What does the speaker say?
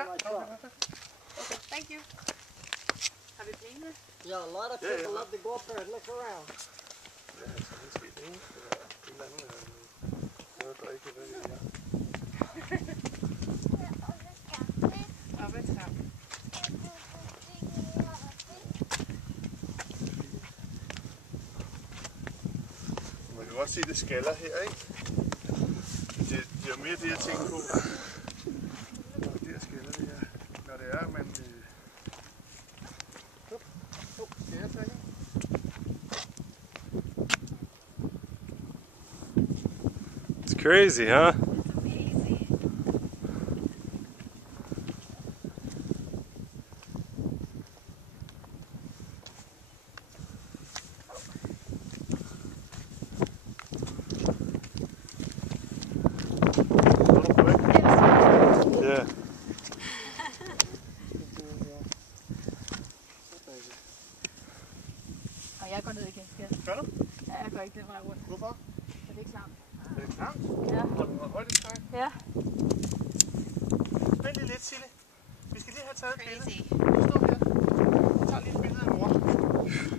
on my truck. Okay, thank you. Har vi penge? Yeah, a lot of people love to go up there and look around. Ja, så det sker det, ikke? En eller anden noget at drikke, hvad det er. Og hvad tager vi? Man kan godt se, det skaller her, ikke? Det er jo mere det, jeg tænker på. Når det skaller det her. Når det er, at man... Skal jeg tage? It's crazy, huh? Yeah. Og jeg går ned igen, skat. Gør du? Ja, jeg går ikke den vej rundt. Hvorfor? Så det er klart. Er det klart? Ja. Og højt træk. Ja. Vent lige lidt, Sille. Vi skal lige have taget et billede. Crazy. Stå her. Jeg tager lige et billede af mor.